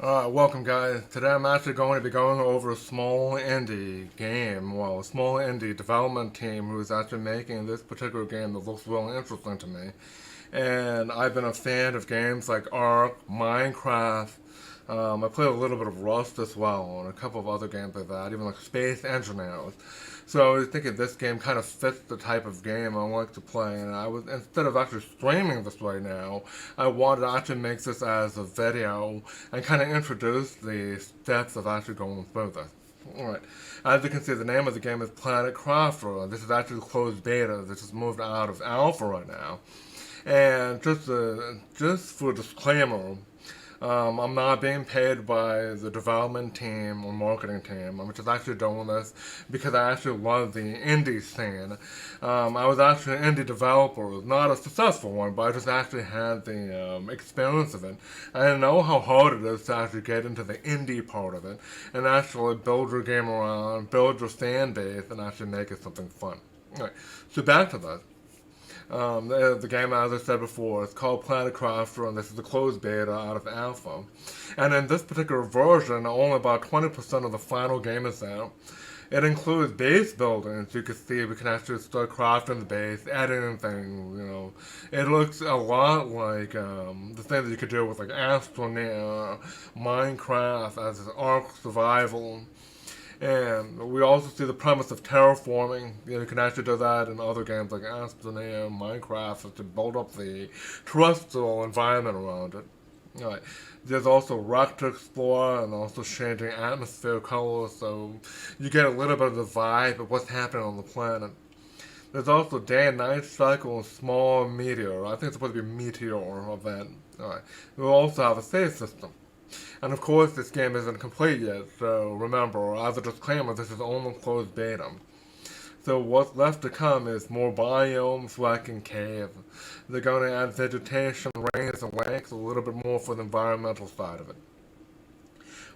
Welcome guys. Today I'm actually going to be going over a small indie game, well, a small indie development team who's actually making this particular game that looks really interesting to me. And I've been a fan of games like Ark, Minecraft. I played a little bit of Rust as well, and a couple of other games like that, even like Space Engineers. So I was thinking this game kind of fits the type of game I like to play, and I was instead of actually streaming this right now, I wanted to actually make this as a video and kind of introduce the steps of actually going through this. Alright, as you can see, the name of the game is Planet Crafter. This is actually closed beta. This is moved out of alpha right now. And just for a disclaimer, I'm not being paid by the development team or marketing team. I'm just actually doing this because I actually love the indie scene. I was actually an indie developer, not a successful one, but I just actually had the experience of it. I know how hard it is to actually get into the indie part of it and actually build your game around, build your fan base, and actually make it something fun. Alright, so back to that. The game, as I said before, is called Planet Crafter, and this is a closed beta out of alpha. And in this particular version, only about 20% of the final game is out. It includes base building. As you can see, we can actually start crafting the base, adding things. It looks a lot like the thing that you could do with like Astroneer, Minecraft, as Ark Survival. And we also see the premise of terraforming. You can actually do that in other games like Astroneer, Minecraft, to build up the terrestrial environment around it. Alright. There's also rock to explore and also changing atmosphere colors, so you get a little bit of the vibe of what's happening on the planet. There's also day and night cycle and small meteor. I think it's supposed to be a meteor event. Alright. We'll also have a save system. And of course, this game isn't complete yet, so remember, as a disclaimer, this is only closed beta. So what's left to come is more biomes like in cave. They're going to add vegetation, rains, and lakes, a little bit more for the environmental side of it.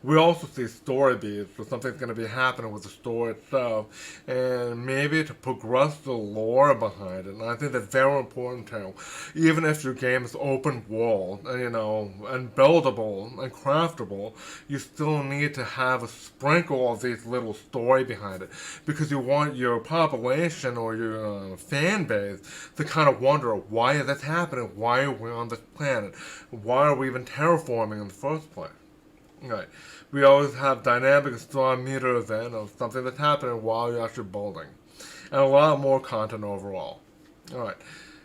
We also see story beats, so something's going to be happening with the story itself, and maybe to progress the lore behind it. And I think that's very important too. Even if your game is open world, and buildable and craftable, you still need to have a sprinkle of these little story behind it, because you want your population or your fan base to kind of wonder, why is this happening? Why are we on this planet? Why are we even terraforming in the first place? Right. We always have dynamic and strong meters then of something that's happening while you're actually building. And a lot more content overall. Alright.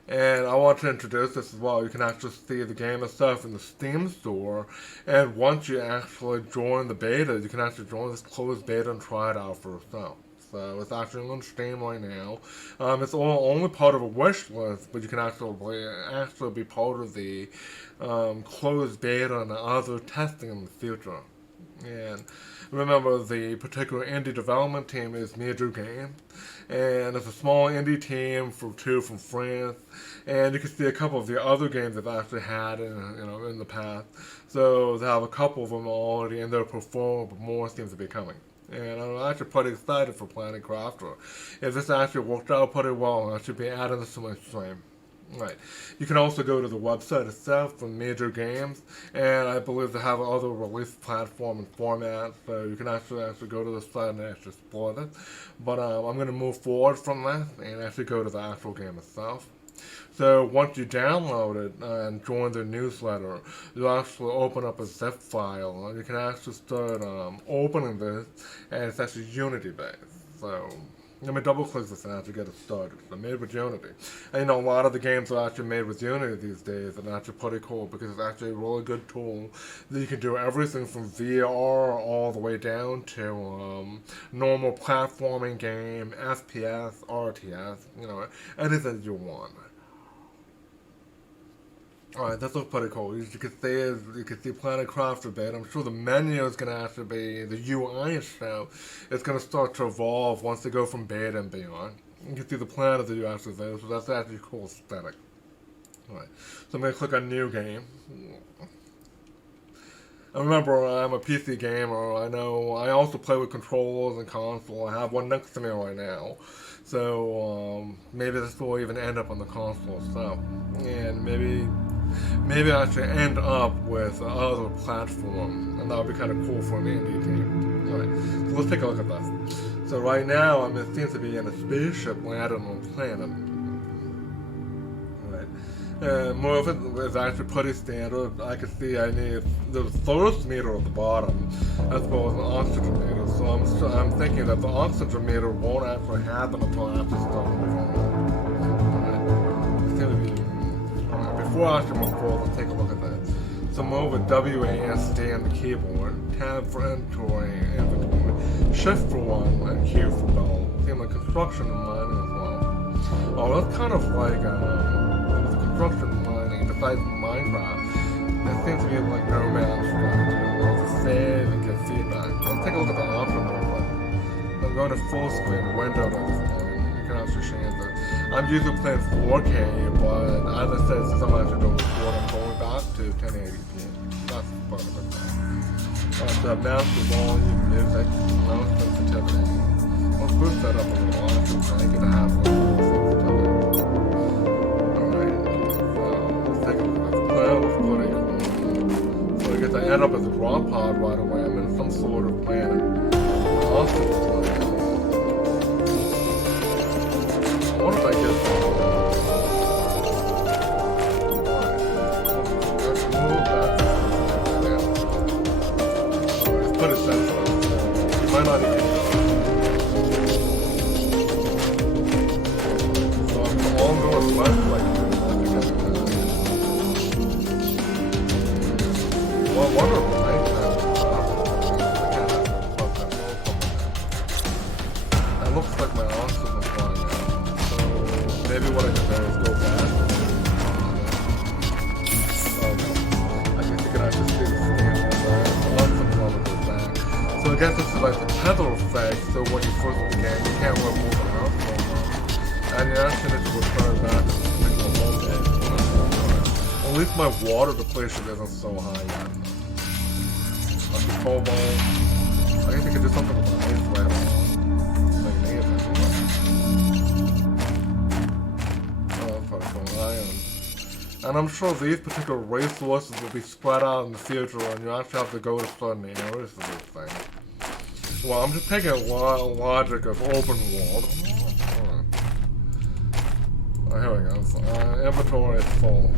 And I want to introduce this as well. You can actually see the game itself in the Steam store. And once you actually join the beta, you can actually join this closed beta and try it out for yourself. So it's actually on Steam right now. It's only part of a wish list, but you can actually be part of the closed beta and other testing in the future. And remember, the particular indie development team is Miju Games, and it's a small indie team from France. And you can see a couple of the other games they've actually had in the past. So they have a couple of them already in their portfolio, but more seems to be coming. And I'm actually pretty excited for Planet Crafter. If this actually worked out pretty well, I should be adding this to my stream. Right. You can also go to the website itself from Major Games, and I believe they have other release platform and formats, so you can actually go to the site and actually explore this. But I'm going to move forward from that and actually go to the actual game itself. So once you download it and join their newsletter, you'll actually open up a zip file, and you can actually start opening this, and it's actually Unity based. So let me double click this now to get it started. So made with Unity. And a lot of the games are actually made with Unity these days, and that's actually pretty cool because it's actually a really good tool that you can do everything from VR all the way down to normal platforming game, FPS, RTS, anything you want. Alright, that looks pretty cool. You can see Planet Crafter bit. I'm sure the menu is going to actually be, the UI itself, it's going to start to evolve once they go from beta and beyond. You can see the planet that you actually there, so that's actually a cool aesthetic. Alright, so I'm going to click on New Game. And remember, I'm a PC gamer. I also play with controllers and console. I have one next to me right now. So maybe this will even end up on the console itself. And maybe maybe actually end up with other platform, and that would be kind of cool for an indie team. Alright, so let's take a look at this. So right now, it seems to be in a spaceship landed on a planet. More of it is actually pretty standard. I can see I need the thirst meter at the bottom, as well as an oxygen meter. So I'm thinking that the oxygen meter won't actually happen until I actually start moving on. It's going to be before I actually move forward. Let's take a look at that. So move with WASD on the keyboard, tab for inventory, shift for one, and Q for bell. Seems like construction and mining as well. Oh, that's kind of like construction mining besides Minecraft. That seems to be like No Man's Sky. I'll just save and get feedback. Let's take a look at the option real quick. I'm going to full screen window at this point. You can actually change it. I'm usually playing 4K, but as I said, since I'm actually doing record, I'm going back to 1080p. That's part of it. So mouse the volume, music, mouse sensitivity. Let's boost that up a little. I get to have one more sensitivity. So I guess I end up as a raw pod right away. I'm in some sort of planet. Awesome. I wonder if I get let's move that. Let's put it centralized. You might not even so I'm all going left like this. Well, wonderful, right? That looks like my oxygen is flying out. So maybe what I can do is go back. Oh no. I guess you can actually see the scan on the oxygen level goes back. So I guess this is like the tether effect, so when you first begin, you can't really move around so much. And you actually need to return back to the particular location. At least my water depletion isn't so high yet. Cobalt. I guess I could do something with the ice right on. Like negative. Oh, fucking iron. And I'm sure these particular resources will be spread out in the future, and you actually have to go to certain areas for these things. Well, I'm just taking a logic of open world. Oh, here we go. So, inventory is full.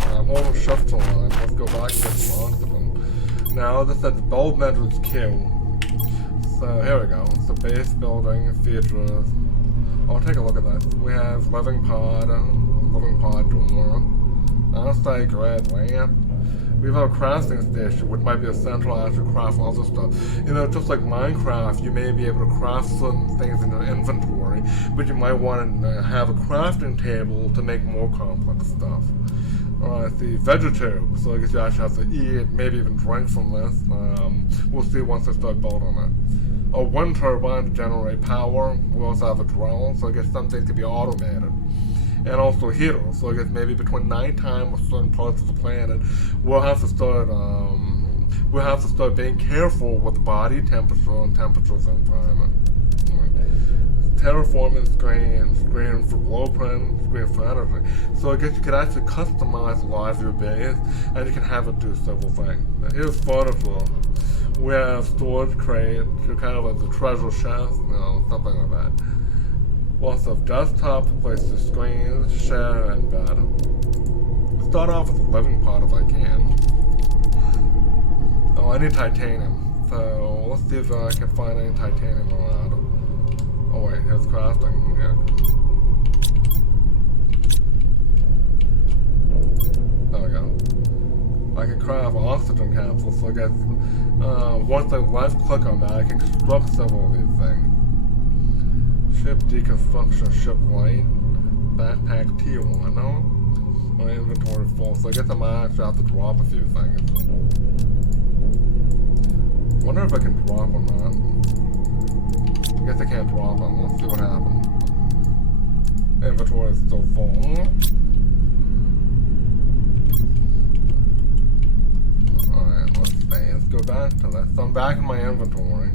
I'm holding shift to line. Let's go back and get some oxygen. Now this says bulb methods Q. So here we go. So base building, features. I'll take a look at that. We have living pod door, on-site grid lamp. We have a crafting station, which might be a central actually craft other stuff. You know, just like Minecraft, you may be able to craft certain things in your inventory, but you might want to have a crafting table to make more complex stuff. The vegetative, so I guess you actually have to eat, maybe even drink from this. We'll see once I start building it. A wind turbine to generate power. We also have a drone, so I guess some things can be automated. And also heaters, so I guess maybe between nighttime or certain parts of the planet, we'll have to start being careful with the body temperature and temperature of the environment. Terraforming screen for blueprint, screen for energy. So I guess you could actually customize a lot of your base, and you can have it do several things. Now here's furniture. We have storage crate, so kind of like the treasure chest, something like that. We also have desktop to place the screens, share, and bed. Start off with a living pod if I can. Oh, I need titanium. So let's see if I can find any titanium around. Oh wait, here's crafting. Yeah. There we go. I can craft oxygen capsules, so I guess once I left click on that, I can construct several of these things. Ship deconstruction, ship light, backpack T1. No, my inventory full, so I guess I might actually have to drop a few things. Wonder if I can drop or not. I guess I can't drop them. Let's see what happens. Inventory is still full. Alright, let's see. Let's go back to this. So I'm back in my inventory.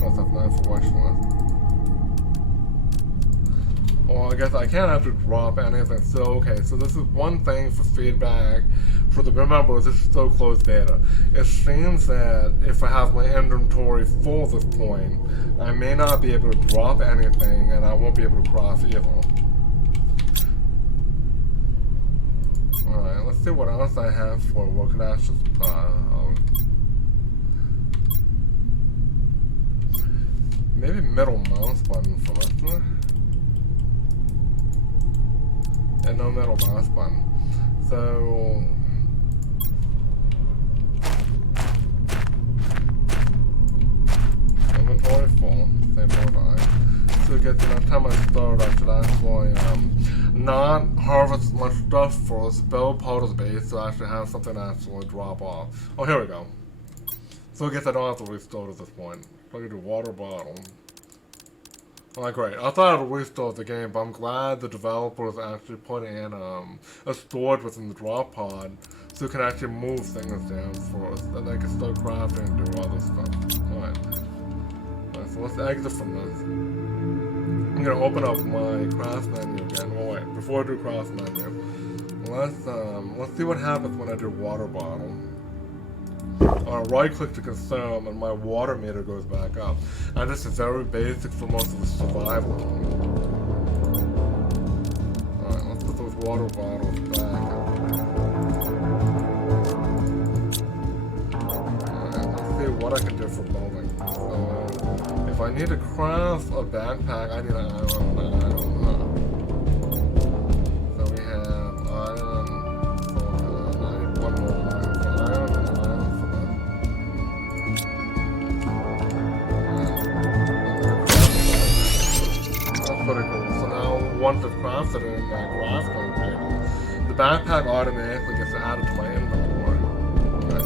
That's up 9 for wish list. I guess I can't actually drop anything. So, okay, so this is one thing for feedback. For the remember, this is still closed beta. It seems that if I have my inventory full at this point, I may not be able to drop anything, and I won't be able to cross either. Alright, let's see what else I have for what could actually, maybe middle mouse button for this one. And no middle mouse button. So inventory full, same time. So it gets enough time I start I should actually not harvest much stuff for a spell powder base to actually have something actually drop off. Oh, here we go. So I guess I don't have to restore at this point. So I can do water bottle. Alright, great. I thought I'd restart the game, but I'm glad the developers actually put in a storage within the drop pod so you can actually move things down for us, and they can start crafting and do other stuff. Alright. So let's exit from this. I'm gonna open up my craft menu again. Oh wait, before I do craft menu, let's see what happens when I do water bottle. Right click to consume and my water meter goes back up. And this is very basic for most of the survival. Alright, let's put those water bottles back. Alright, let's see what I can do for building. So, if I need to craft a backpack, I need an iron. So we have iron, so I need one more iron. So iron and iron for that. Pretty cool. So now, once it's crafted in that crafting table, the backpack automatically gets added to my inventory. Okay.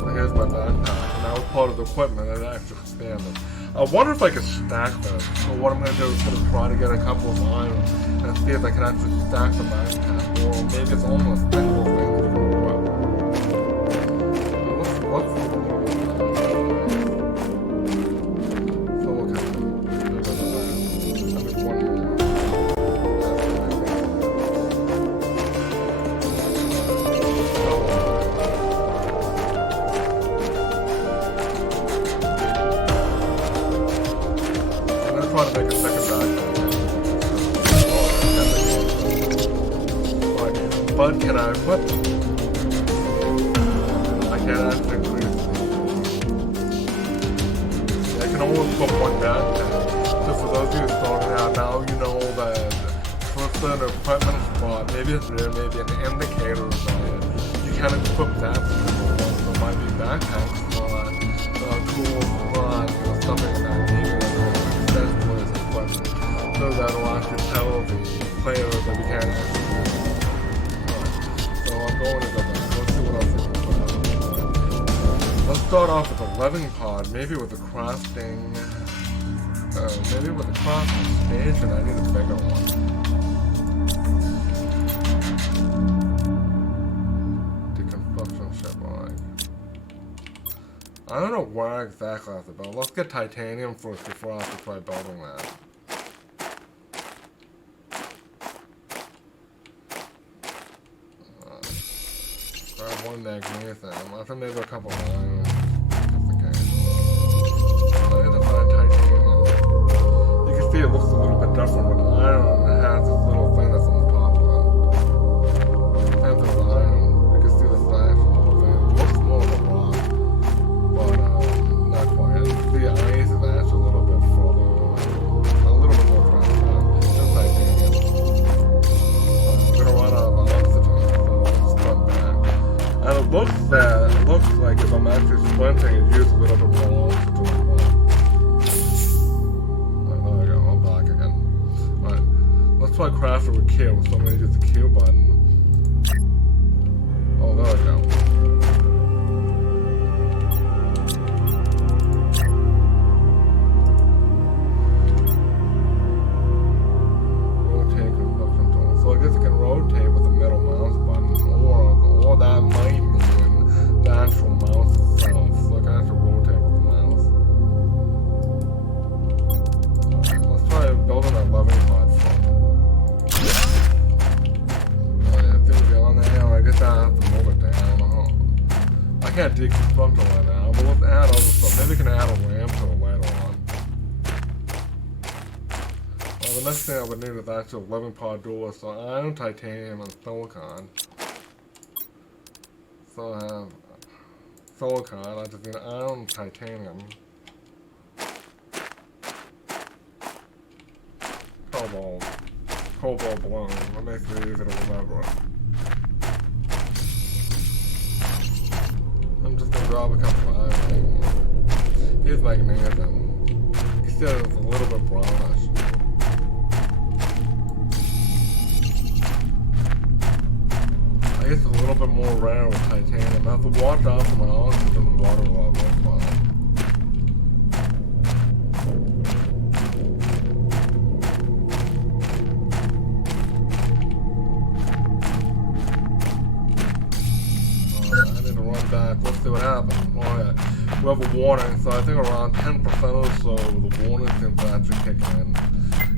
So here's my backpack. And now it's part of the equipment and it actually expanded. I wonder if I can stack this. So what I'm going to do is going to try to get a couple of iron and see if I can actually stack the backpack. Or maybe it's almost a single thing to do but can I put? I can't actually increase. I can only put one backpack. So for those of you starting out now, you know that for a certain equipment spot, maybe it's there, maybe an indicator that you can't equip that specific one. So it might be backpacks spot, tools spot, something like that. Maybe that's what it's equipment. So that'll actually tell the player that we can't actually do it. I'm going to go back. Let's see what else I can put out. Let's start off with a living pod, maybe with a crafting. Maybe with a crafting station. I need a bigger one. Deconstruction ship, alright. I don't know where exactly I have to build. Let's get titanium first before I have to try building that. One magnesium. I think maybe a couple of iron. Just in case. I need to find titanium. You can see it looks a little bit different with iron. It has this little thing that's on the top of it. And there's iron. You can see the stash a little bit. It looks more of a rock. But not quite. You can see the ice is actually a little bit further. A little bit more transparent. Just titanium. I'm gonna run out of oxygen. And it looks like if I'm actually splinting, it uses a little bit more oxygen as well. Alright, there we go, I'm back again. Alright, let's try craft it with Q, so I'm going to use the Q button. Oh, there we go. Rotate construction tool. So I guess I can rotate with the middle mouse button, or that might mean the actual mouse itself. So I can actually rotate with the mouse. Alright, let's try building that living pod first. can't deconstruct it right now, but let's add other stuff. Maybe we can add a ramp to it later on. Well, the next thing I would need is actually a living pod door, so iron, titanium, and silicon. So I have silicon, I just need iron and titanium. Cobalt balloon, that makes it easy to remember. I'm just gonna grab a couple of iron. Here's magnesium. He still is a little bit brownish. I guess it's a little bit more rare with titanium. I have to watch out for my oxygen and water level as well. I need to run back. Let's see what happens. Oh yeah, we have a warning, so I think around 10% or so the warning seems to actually kick in.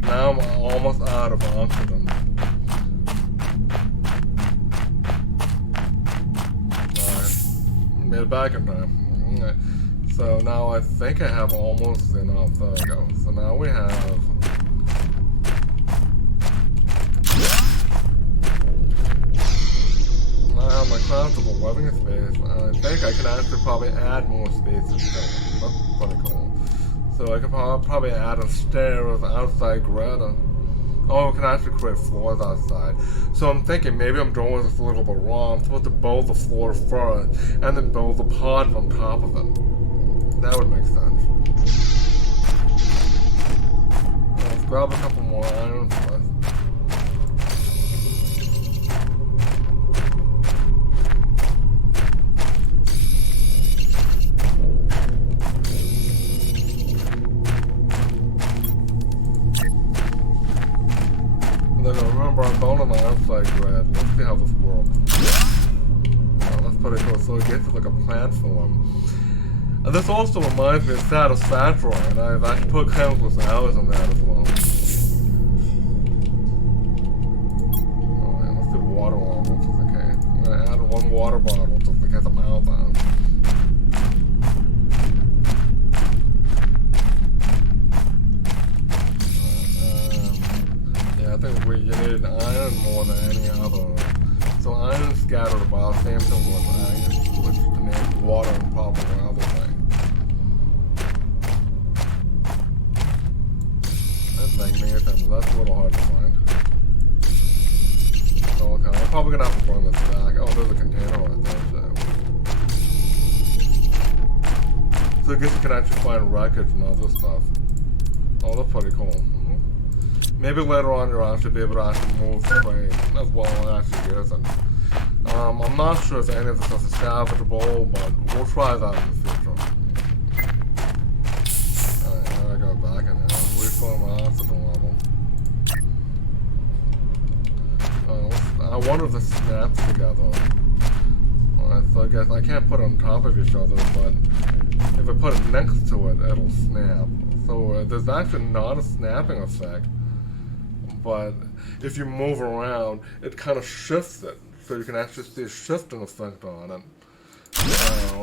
Now I'm almost out of oxygen. Made it back in time. Okay. So now I think I have almost enough. There we go. So now we have. Now I have my craftable living space. I think I can actually probably add more space. That's pretty cool. So I could probably add a stairs outside grid. Oh, I can actually create floors outside. So I'm thinking maybe I'm doing this a little bit wrong. I'm supposed to build the floor first, and then build the pods on top of it. That would make sense. Let's grab a couple more iron first. I'm going on the outside grid. Let's see how this works. Wow, that's pretty cool. So it gets like a platform. And this also reminds me of Satisfactory, and I've actually put countless hours on that as well. Oh, yeah, let's do water levels just in case. I'm going to add one water bottle just in case I'm out out. I think you need iron more than any other. So iron scattered about, same thing with iron, which to make water and probably other things. That's magnesium, that's a little hard to find. So okay, I'm probably gonna have to burn this back. Oh, there's a container right there too. So I guess you can actually find wreckage and other stuff. Oh, that's pretty cool. Maybe later on you'll actually be able to actually move the train as well and actually use it. I'm not sure if any of this stuff is salvageable, but we'll try that in the future. Alright, now I go back in here. Refill my oxygen level. I wonder if this snaps together. Alright, so I guess I can't put it on top of each other, but if I put it next to it, it'll snap. So there's actually not a snapping effect. But if you move around, it kind of shifts it, so you can actually see a shifting effect on it.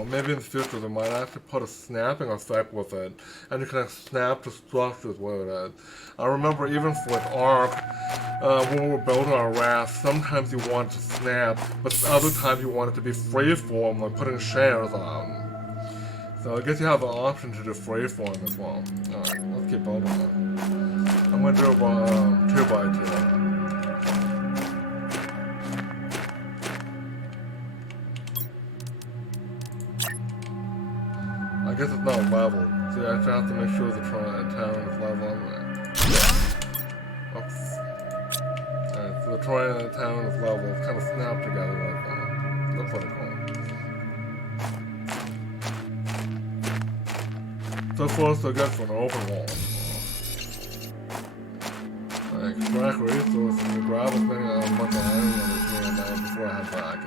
Maybe in the future they might actually put a snapping effect with it, and you can snap to structures with it. I remember even with Ark, when we were building our raft, sometimes you want to snap, but other times you want it to be freeform, like putting shares on. So I guess you have the option to do freeform as well. Alright, let's keep building it. I'm going to do 2x2. I guess it's not level. So you actually have to make sure the town is level. Oops. Alright, so the terrain and the town is level. It's kind of snapped together like that. Looks pretty cool. So far, so good for an open wall. Extract resources and grab as many much iron as we can before I head back.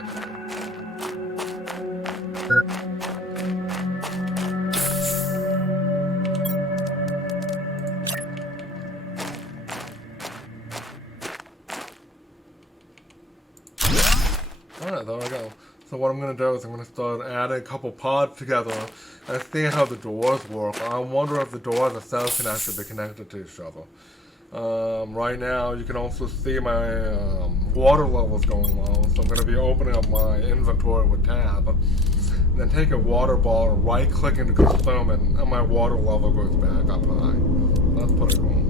Alright, there we go. So what I'm going to do is I'm going to start adding a couple pods together and see how the doors work. I wonder if the doors themselves can actually be connected to each other. Right now you can also see my water levels going low, so I'm going to be opening up my inventory with tab. Then take a water bottle, right click into consume it, and my water level goes back up high. That's pretty cool.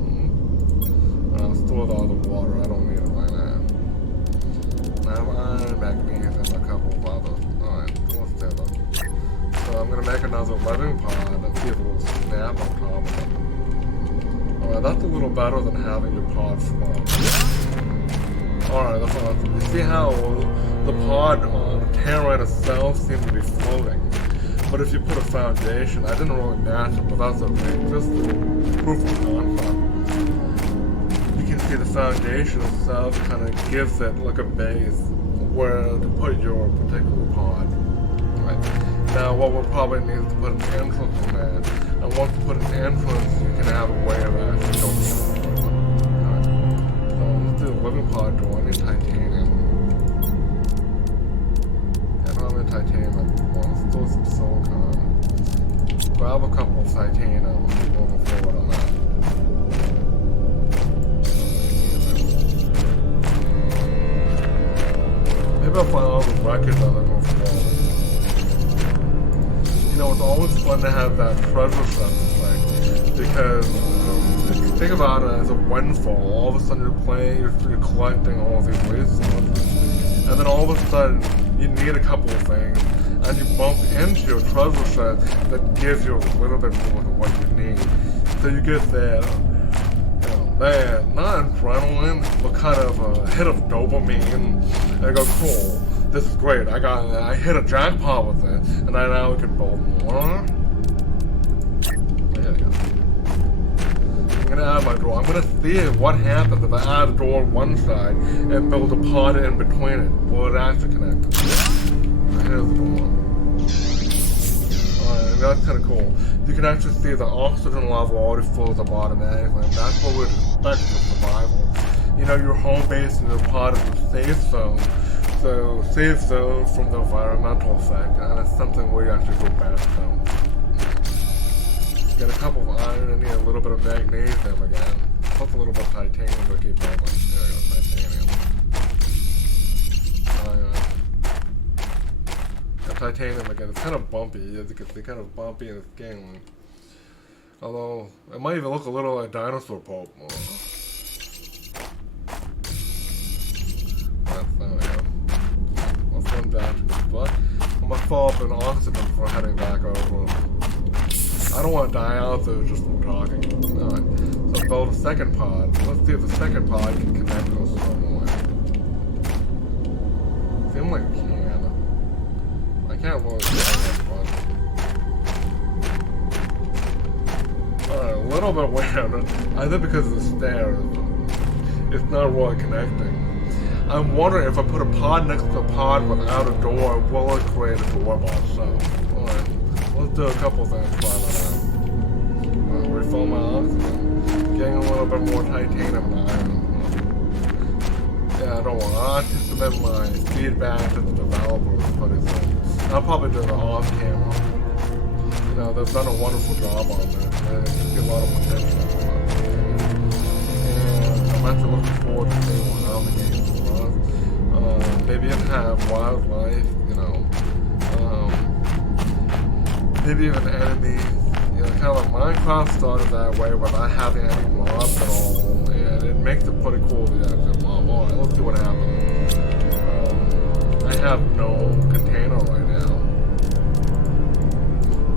I'll store the other water, I don't need it right now. Now iron, magnesium, a couple of others. Alright, let's do that. So I'm going to make another living pod and see if it will snap on top of it. Alright, that's a little better than having your pod float. Alright, that's awesome. You see how the pod on Terra itself seems to be floating. But if you put a foundation, I didn't really match it, but that's okay. Just proof of concept. You can see the foundation itself kind of gives it like a base where to put your particular pod. Right. Now what we'll probably need is to put an entrance in there. And once you put an entrance, you can have a way of actually going through. Alright. So let's do the living pod door. I need titanium. I don't have any titanium. Well, let's do some silicon. Grab a couple of titanium and move forward on that. Maybe I'll find all the wreckage as I move forward. You know, it's always fun to have that treasure chest thing, because if you think about it as a windfall, all of a sudden you're playing, you're collecting all these resources, and then all of a sudden you need a couple of things, and you bump into your treasure chest that gives you a little bit more than what you need. So you get that, man, not adrenaline, but kind of a hit of dopamine, and I go, cool, this is great, I hit a jackpot with it, and I now can build more. There we go. I'm gonna add my door. I'm gonna see what happens if I add a door on one side and build a pod in between it. Will it actually connect? Here's the door. And that's kind of cool. You can actually see the oxygen level already fills up automatically, and that's what we'd expect for survival. You know, your home base and your pod is a safe zone, so safe zone from the environmental effect, and it's something we actually go back to. Get a couple of iron and need a little bit of magnesium again. Plus a little bit of titanium to keep going. There we go, titanium. Titanium again, it's kind of bumpy, as you can see, kind of bumpy in this game. Although, it might even look a little like dinosaur pulp. There we go. Let's run back to this butt. I'm gonna fall up in oxygen before heading back over. I don't want to die out though, just from talking. Alright, so build a second pod. Let's see if the second pod can connect to us somewhere. Seems like it can. I can't really see that one. Alright, a little bit weird. I think because of the stairs, it's not really connecting. I'm wondering if I put a pod next to a pod without a door, will it create a door by itself? Alright, let's do a couple things to try that out. Refill my oxygen. Getting a little bit more titanium and iron. Yeah, I don't want to. I can submit my feedback to the developers pretty soon. I'll probably do it off camera. You know, they've done a wonderful job on it. And it gives a lot of potential. And I'm actually looking forward to seeing how the game runs. Maybe even have wildlife, you know. Maybe even enemies. You know, kind of like Minecraft started that way without having any mobs at all. And it makes it pretty cool to actually mob. Alright, let's see what happens. I have no container right now.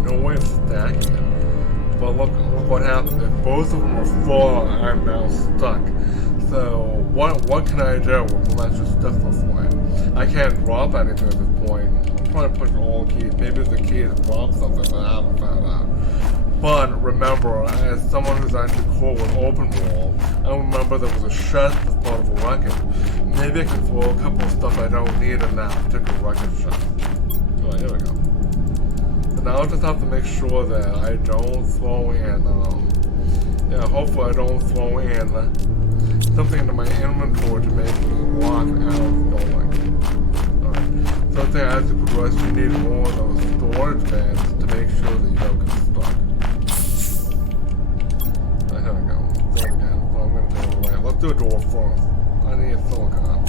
No way of stacking it. But look what happens. If both of them are full, I'm now stuck. So what can I do? Well, that's just stuff before. I can't drop anything at this point. I'm trying to push all keys. Maybe the key to drop something, but I haven't found out. But remember, as someone who's actually cool with open world, I remember there was a chest as part of a wreckage. Maybe I can throw a couple of stuff I don't need in that particular wreckage chest. Oh, here we go. So now I just have to make sure that I don't throw in, hopefully I don't throw in something into my inventory to make me walk out of the building. Alright. So I think as you progress, you need more of those storage bins to make sure that you don't get stuck. Right, here we go. Do it again. So I'm going to do it away. Let's do a door first. I need silicon.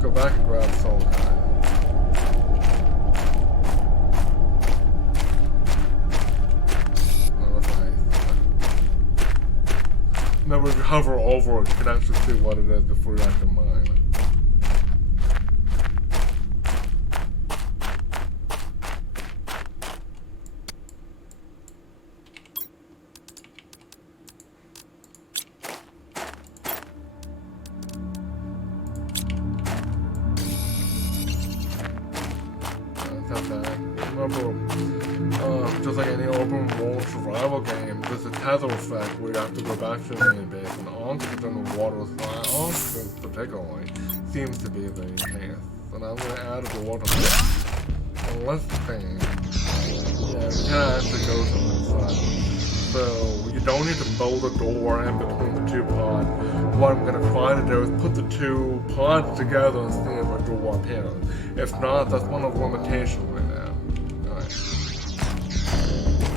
Go back and grab silicon. Remember, if you hover over it, you can actually see what it is before you actually mine. Remember, just like any open world survival game, there's a tether effect where you have to go back to the main base, and oxygen and water supply, oxygen particularly, seems to be the case. And I'm going to add a door to that. And let's see. Yeah, we can actually go to the inside. So, you don't need to build a door in between the two pods. What I'm going to try to do is put the two pods together and see if a door appears. If not, that's one of the limitations right now. Alright.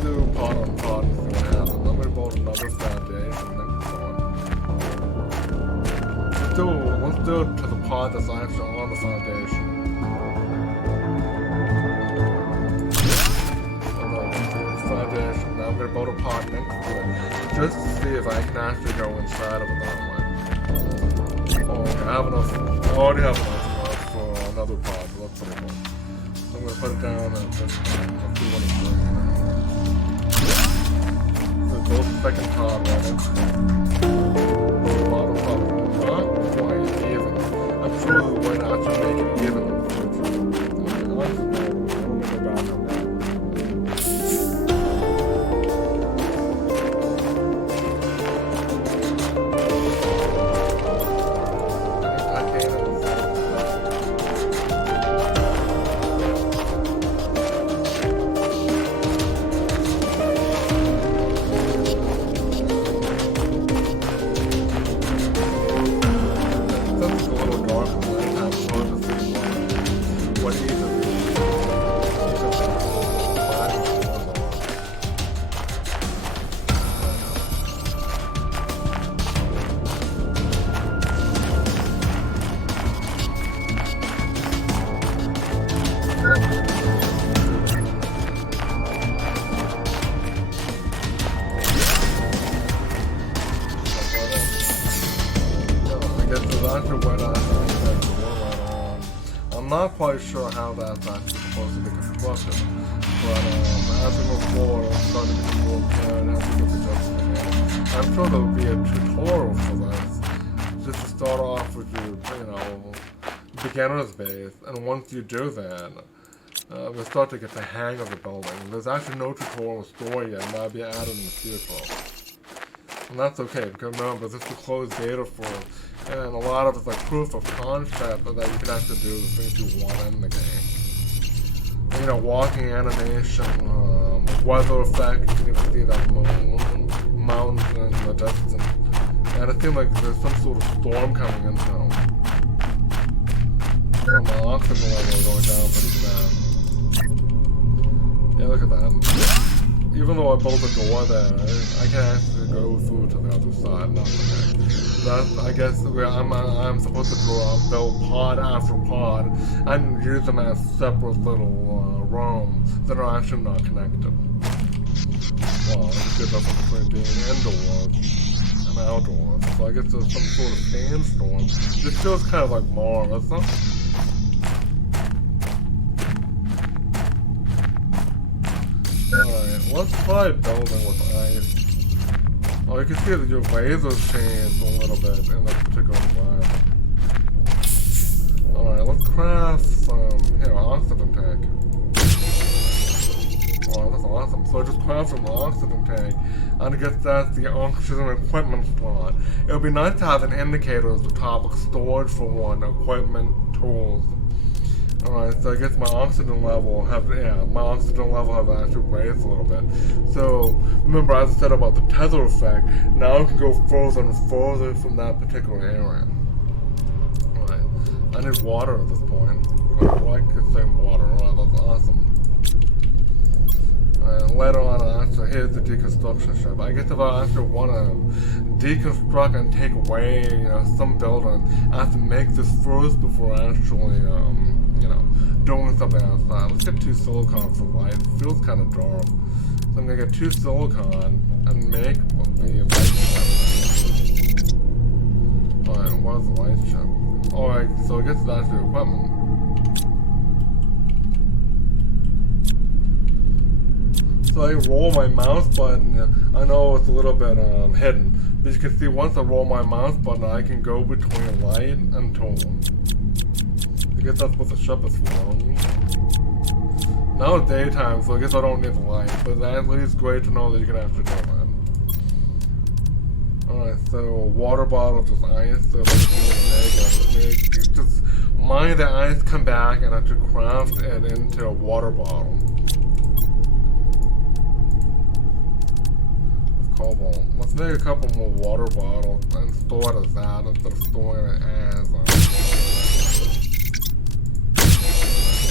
Do pod on pod and see what happens. I'm going to build another foundation next one. Let's do it to the pod that's actually on the foundation. Foundation. Now I'm going to build a pod next to it, just to see if I can actually go inside of it that way. Oh, okay, I have enough. I already have enough for another pod. Let's put it on. I'm going to put it down and just I'll see what it's doing. So build the second pod right next to it. Bottom pod. Not quite even. I'm sure there's a way to actually make it even in the future. Okay, let's go. I'm going to go back on that. I'm not quite sure how that's actually supposed to be constructed, but as we move forward, I'm starting to get more apparent as we get the adjustment. I'm sure there will be a tutorial for this, just to start off with your, beginner's base, and once you do that, we'll start to get the hang of the building. There's actually no tutorial story yet, and that'll be added in the future. And that's okay, because remember, this is closed beta for it, and a lot of it's like proof of concept that you can actually do the things you want in the game. Walking animation, weather effect, you can even see that mountain in the distance. And it seems like there's some sort of storm coming in now. My oxygen level is going down pretty bad. Yeah, look at that. Even though I built a door there, I can actually go through to the other side, not the next. I guess I'm supposed to build pod after pod and use them as separate little rooms that are actually not connected. Well, it's good up between being indoors and outdoors. So I guess there's some sort of sandstorm. This feels kind of like Mars, isn't it? Alright, let's try building with ice. Oh, you can see that your lasers change a little bit in this particular environment. Alright, let's craft some, oxygen tank. Oh, that's awesome. So I just crafted an oxygen tank, and I guess that's the oxygen equipment slot. It would be nice to have an indicator at the top, like storage for one, equipment, tools. Alright, so I guess my oxygen level have actually raised a little bit. So, remember as I said about the tether effect, now I can go further and further from that particular area. Alright, I need water at this point. Like saying water. Alright, that's awesome. Later on, here's the deconstruction ship. I guess if I actually want to deconstruct and take away, some building, I have to make this first before actually, doing something outside. Let's get 2 silicon for light. It feels kind of dark. So I'm gonna get 2 silicon and make the light ship. Alright, what is the light ship? Alright, so I guess that's the equipment. So I roll my mouse button. I know it's a little bit hidden, but you can see once I roll my mouse button, I can go between light and tone. I guess that's what the ship is for. Now it's daytime, so I guess I don't need the light, but at least great to know that you can actually do that. Alright, so water bottle, just ice, so just mine the ice, come back, and actually craft it into a water bottle. Cobalt. Let's make a couple more water bottles and store it as that instead of storing it as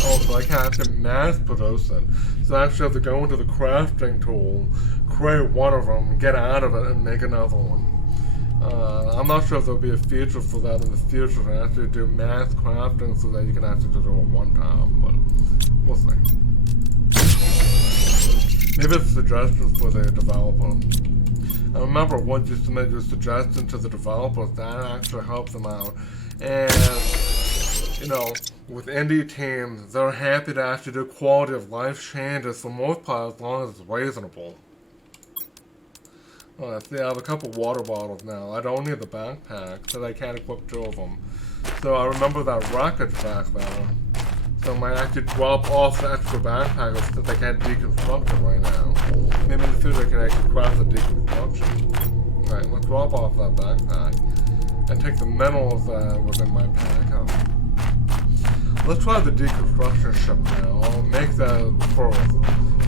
also, I can actually mass produce it. So I actually have to go into the crafting tool, create one of them, get out of it, and make another one. I'm not sure if there'll be a feature for that in the future to actually do mass crafting so that you can actually do it one time, but we'll see. Maybe it's suggestions for the developer. I remember once you submit your suggestion to the developers, that actually helps them out. And, with indie teams, they're happy to actually do quality of life changes for most part as long as it's reasonable. Alright, see, I have a couple water bottles now. I don't need the backpack, so I can't equip 2 of them. So I remember that wreckage back there. So I might actually drop off the extra backpack since I can't deconstruct it right now. Maybe in the future I can actually craft the deconstruction. Alright, let's drop off that backpack and take the minerals within my pack. Let's try the deconstruction ship now. I'll make that first.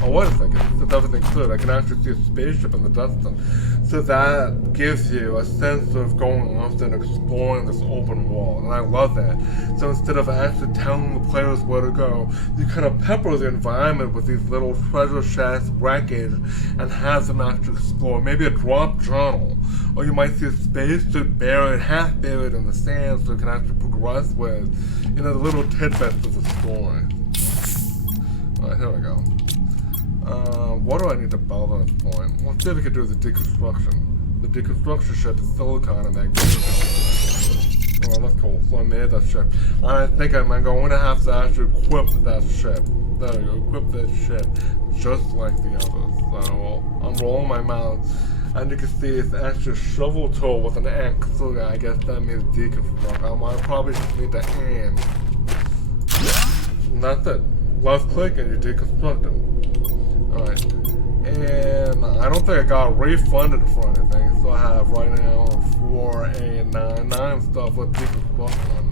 Oh, wait a second. Since everything's clear, I can actually see a spaceship in the distance. So that gives you a sense of going off and exploring this open world, and I love that. So instead of actually telling the players where to go, you kind of pepper the environment with these little treasure chests, wreckage, and have them actually explore. Maybe a drop journal, or you might see a spacesuit buried, half buried in the sand, so you can actually progress with, the little tidbits of the story. Alright, here we go. What do I need to build at this point? Let's see if we can do the deconstruction. The deconstruction ship is silicon and magnesium. Oh, that's cool. So I made that ship. I think I'm going to have to actually equip that ship. There we go. Equip that ship just like the others. So I'm rolling my mouse, and you can see it's actually a shovel tool with an X. So I guess that means deconstruct. I might probably just need to aim. And that's it. Left click and you deconstruct it. Alright, and I don't think I got refunded for anything, so I have right now 4,899 stuff with deconstruction.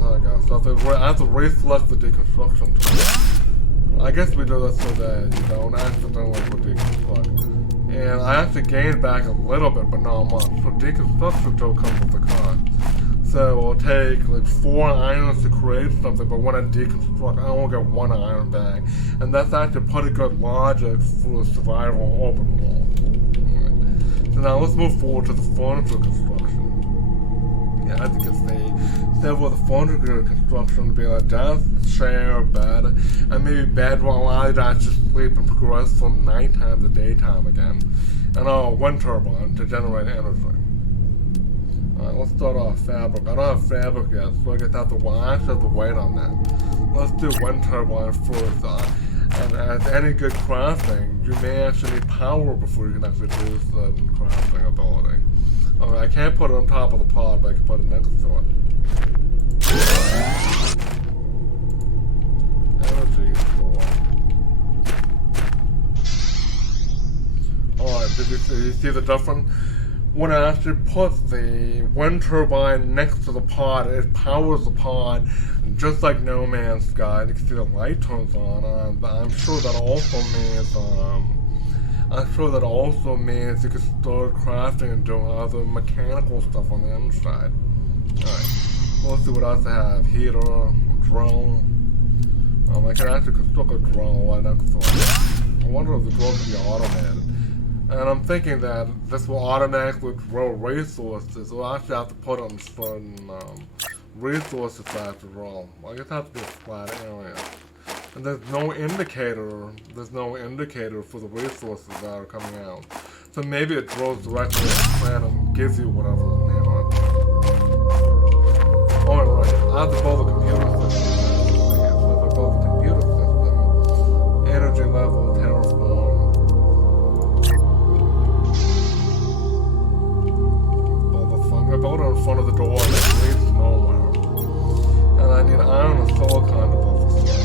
There we go, so I have to reselect the deconstruction tool. I guess we do this so that you don't accidentally put deconstruct. And I actually gained back a little bit, but not much. So deconstruction tool comes with the cost. So it'll take like 4 irons to create something, but when I deconstruct, I only get 1 iron back. And that's actually pretty good logic for survival open world. Right. So now let's move forward to the furniture construction. Yeah, as you can see, instead of the furniture construction to be like desk, chair, bed, and maybe bed will allow you to actually sleep and progress from nighttime to daytime again. And a wind turbine to generate energy. Alright, let's start off fabric. I don't have fabric yet, so I guess I actually have to wait on that. Let's do wind turbine first. And as any good crafting, you may actually need power before you can actually do certain crafting ability. Alright, I can't put it on top of the pod, but I can put it next to it. Energy store. Alright, did you see the difference? When I actually put the wind turbine next to the pod, it powers the pod just like No Man's Sky. You can see the light turns on. I'm sure that also means you can start crafting and doing other mechanical stuff on the inside. Alright. Let's see what else I have. Heater, drill. I can actually construct a drill right next to it. I wonder if the drill can be automated. And I'm thinking that this will automatically drill resources. We'll actually have to put on certain resources after drill. I guess it has to be a flat area. And there's no indicator for the resources that are coming out. So maybe it drills directly on the plan and gives you whatever is near it. Oh, right. I have to build a computer system. So if I build a computer system, energy level, terraform. I'm gonna build it in front of the door that leads nowhere. And I need iron and silicon to build this thing.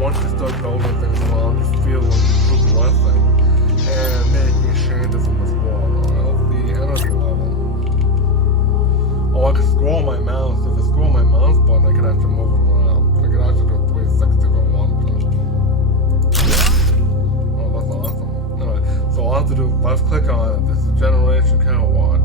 Once you start building things around, you feel like you're progressing and making changes in this world. That's the energy level. Oh, I can scroll my mouse. If I scroll my mouse button, I can actually move it around. I can actually do 360 if I wanted to. Oh, that's awesome. Alright, so all I have to do is left click on it. This is generation kilowatt.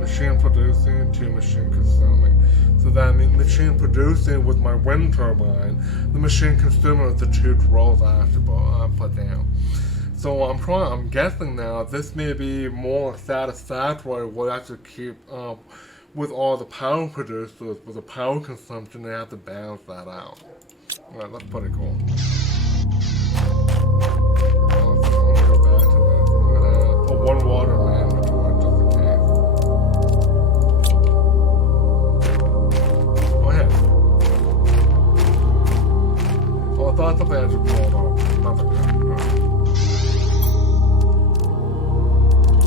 Machine producing to machine consuming. So that means machine producing with my wind turbine, the machine consuming with the two drills I have to put down. So I'm guessing now this may be more satisfactory. We'll actually keep up with all the power producers with the power consumption. They have to balance that out. Alright, that's pretty cool. I'm gonna go back to this. I'm gonna put one water in my inventory just in case. I thought something I should pull it off. Nothing good.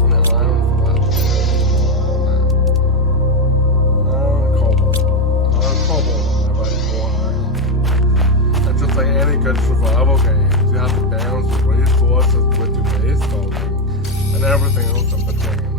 And then iron for that. Cobalt. Cobalt. I need more iron. And just like any good survival games, you have to balance the resources with your base building and everything else in between.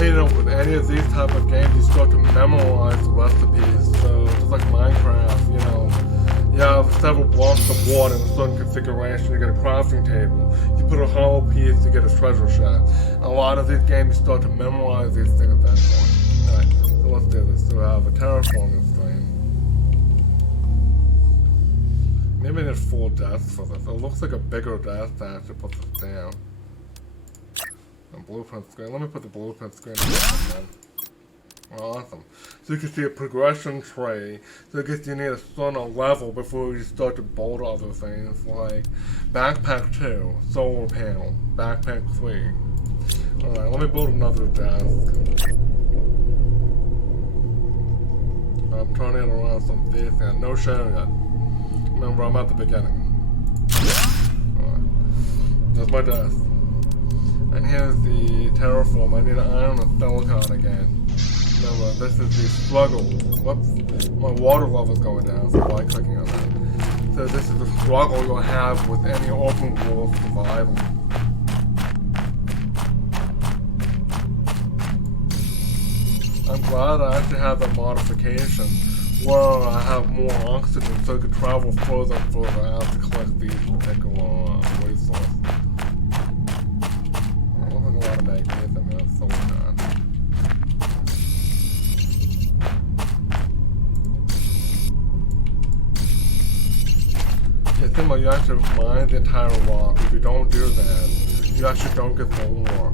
You know, with any of these type of games, you start to memorize the recipes. So just like Minecraft, you know, you have several blocks of wood in a certain configuration, you get a crafting table. You put a hollow piece, you get a treasure shaft. A lot of these games, you start to memorize these things at that point. Alright, so let's do this. So we have a terraforming screen. Maybe I need 4 desks for this. It looks like a bigger desk to actually put this down. Blueprint screen. Let me put the blueprint screen on. Awesome. So you can see a progression tree. So I guess you need a certain level before you start to build other things like backpack 2, solar panel, backpack 3. Alright, let me build another desk. I'm turning it around some facing. No sharing yet. Remember, I'm at the beginning. Alright. That's my desk. And here's the terraform. I need iron and silicon again. Remember, this is the struggle. Whoops. My water level's going down, so by clicking on that. So this is the struggle you'll have with any open world survival. I'm glad I actually have that modification where I have more oxygen so I can travel further and further out to collect these particular resources. You actually mine the entire rock. If you don't do that, you actually don't get the ore.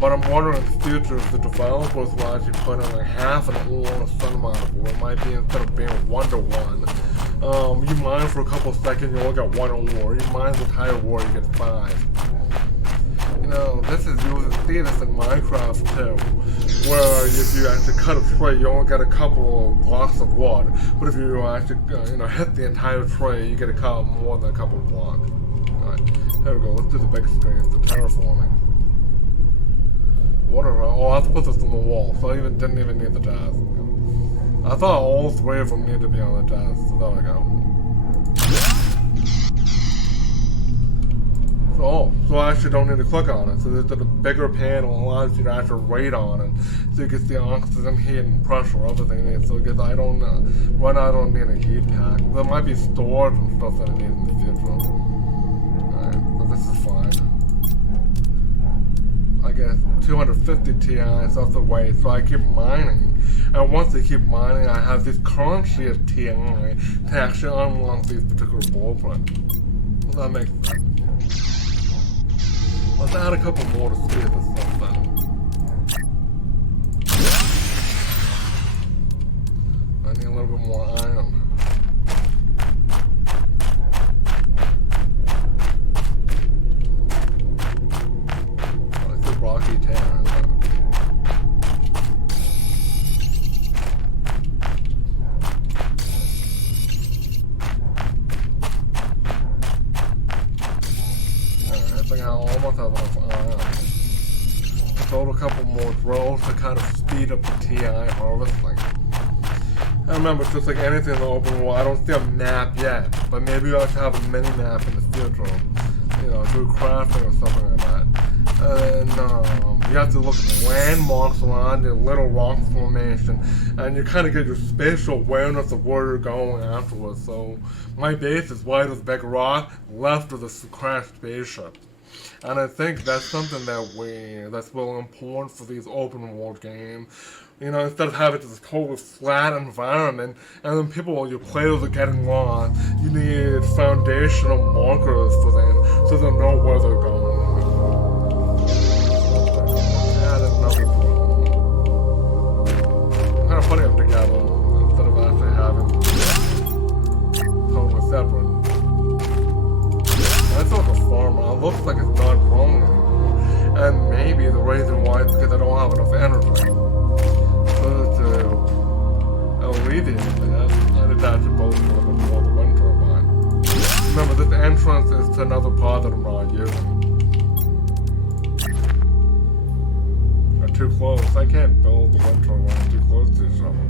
But I'm wondering in the future if the developers will actually put in like half an ore and a certain amount of ore. It might be instead of being 1-to-1. You mine for a couple of seconds, you only get 1 ore. You mine the entire ore, you get 5. You know, this is, you see this in Minecraft too, where if you actually cut a tree, you only get a couple of blocks of wood. But if you actually, hit the entire tree, you get a couple more than a couple of blocks. Alright, here we go. Let's do the big screen for terraforming. What are oh, I have to put this on the wall, so I didn't even need the desk. I thought all three of them need to be on the desk, so there we go. So I actually don't need to click on it. So the bigger panel allows you to actually rate on it, so you get the oxygen, heat, and pressure, everything. So because I don't right now I don't need a heat pack. There might be storage and stuff that I need in the future. Alright, but this is fine. I get 250 Ti, so that's the weight. So I keep mining, and once I keep mining, I have this currency of Ti to actually unlock these particular blueprints. Well, that makes sense. Let's add a couple more to speed this stuff then. I need a little bit more iron. Let's do rocky tan. I almost have enough iron. Throw a couple more drills to kind of speed up the Ti harvesting. And remember, it's just like anything in the open world, I don't see a map yet, but maybe I should have a mini map in the future. You know, do crafting or something like that. And you have to look at the landmarks around the little rock formation, and you kind of get your spatial awareness of where you're going afterwards. So my base is right as big rock, left of the crashed spaceship. And I think that's something that's really important for these open world games. You know, instead of having this totally flat environment, and then your players are getting lost, you need foundational markers for them so they'll know where they're going. Add another drone. I'm kind of putting them together instead of actually having totally separate. That's like a farmer. It looks like it's not growing anymore. And maybe the reason why is because I don't have enough energy. So to alleviate that, I attach it both a little bit more the wind turbine. Remember, this entrance is to another pod that I'm not using. Got too close. I can't build the wind turbine too close to each other.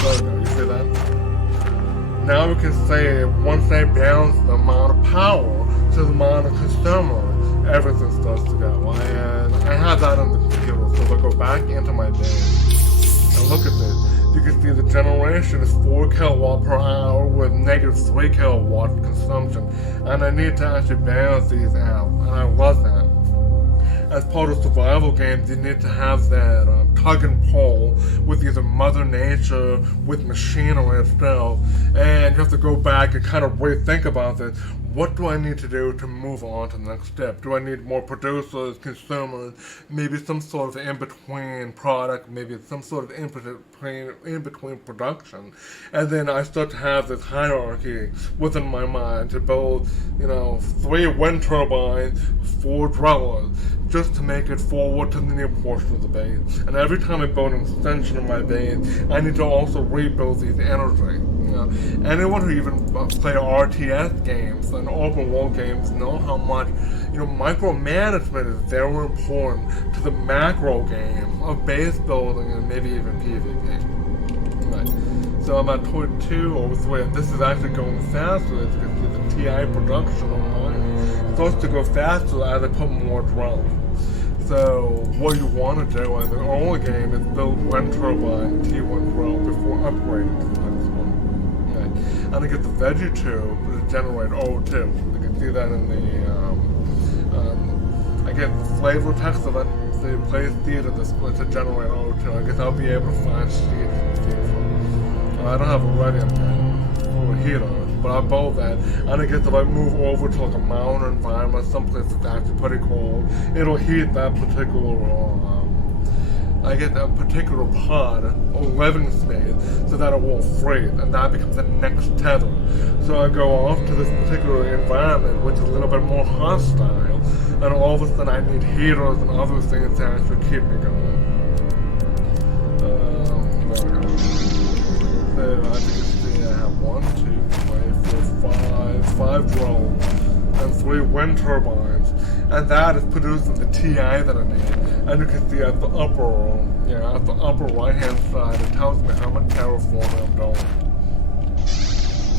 There we go. You see that? Now we can say once they balance the amount of power to the amount of consumer, everything starts to go. And I have that on the computer, so if I go back into my base and look at this, you can see the generation is 4 kilowatt per hour with negative 3 kilowatt consumption. And I need to actually balance these out, and I love that. As part of survival games, you need to have that tug and pull with either Mother Nature, with machinery itself, and you have to go back and kind of rethink about this. What do I need to do to move on to the next step? Do I need more producers, consumers, maybe some sort of in-between product, maybe some sort of in-between production? And then I start to have this hierarchy within my mind to build, 3 wind turbines, 4 drillers, just to make it forward to the new portion of the base. And every time I build an extension of my base, I need to also rebuild these energy. Anyone who even play RTS games and open world games know how much micromanagement is very important to the macro game of base building and maybe even PvP. Right. So I'm at 2 over 3, and this is actually going faster as you can see the TI production online. It's supposed to go faster as I put more drones. So what you want to do in the early game is build wind turbine T1 drone before upgrading to the next one. Okay. And I get the veggie tube to generate O2. You can see that in the I get the flavor text of it. So you place seed in the split to generate O2. I guess I'll be able to find seeds in the future. I don't have a radium yet for a heater, but I'll build that. And I guess if I move over to like a mountain environment, someplace that's actually pretty cold, it'll heat that particular I get a particular pod or living space so that it won't freeze, and that becomes the next tether. So I go off to this particular environment which is a little bit more hostile, and all of a sudden I need heaters and other things to actually keep me going. There we go. So as you can see, I have 1, 2, 3, 4, 5 drones and 3 wind turbines, and that is producing the TI that I need. And you can see at the upper right hand side, it tells me how much terraforming I'm doing.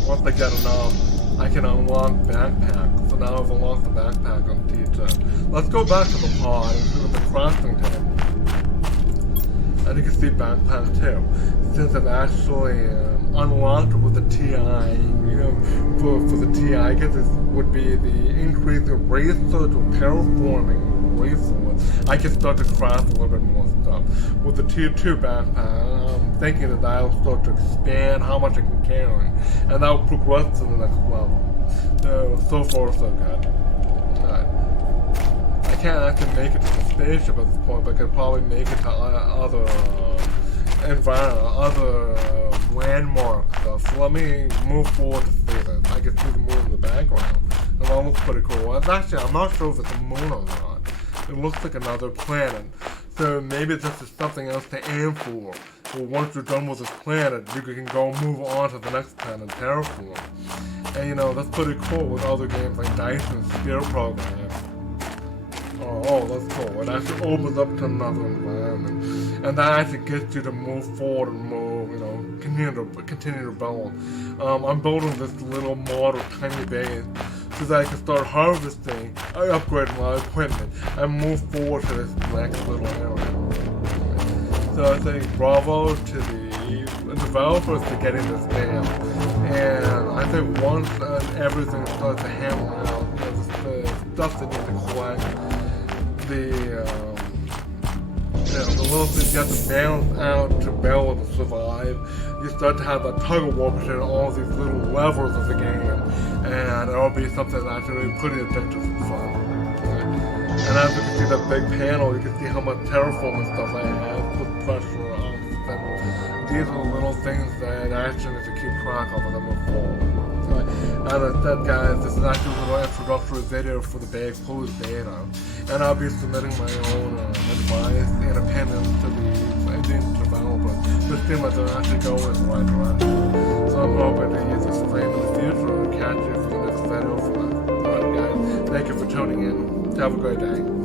Once I get enough, I can unlock backpack. So now I've unlocked the backpack on T2. Let's go back to the pod and do the crafting table. And you can see backpack too. Since I've actually unlocked with the TI, for the TI, I guess this would be the increase in research or terraforming resource. I can start to craft a little bit more stuff. With the Tier 2 backpack, I'm thinking that I'll start to expand how much I can carry, and that'll progress to the next level. So far, so good. I can't actually make it to the spaceship at this point, but I could probably make it to other landmark stuff. So let me move forward to see this. I can see the moon in the background, and that looks pretty cool. And actually, I'm not sure if it's a moon or not. It looks like another planet. So maybe this is something else to aim for. Well, once you're done with this planet, you can go move on to the next planet, terraform. And that's pretty cool with other games like Dice and Sphere Program. Oh, that's cool. It actually opens up to another environment. And that actually gets you to move forward and move, continue to build. I'm building this little model tiny base so that I can start harvesting, I upgrade my equipment, and move forward to this next little area. So I think bravo to the developers for getting this game. And I think once everything starts to hammer out, the stuff that you can collect, the little things you have to balance out to be able to survive. You start to have a tug of war between all these little levels of the game, and it'll be something that's actually pretty addictive and fun. And as you can see that big panel, you can see how much terraforming stuff I have, put pressure on. And these are the little things that I actually need to keep track of as I move forward. As I said, guys, this is actually a little introductory video for the closed beta, and I'll be submitting my own advice and opinions to the developers to see if they're actually going in the right direction. So I'm hoping to use this frame in the future and catch you for the next video for that. Alright, guys, thank you for tuning in. Have a great day.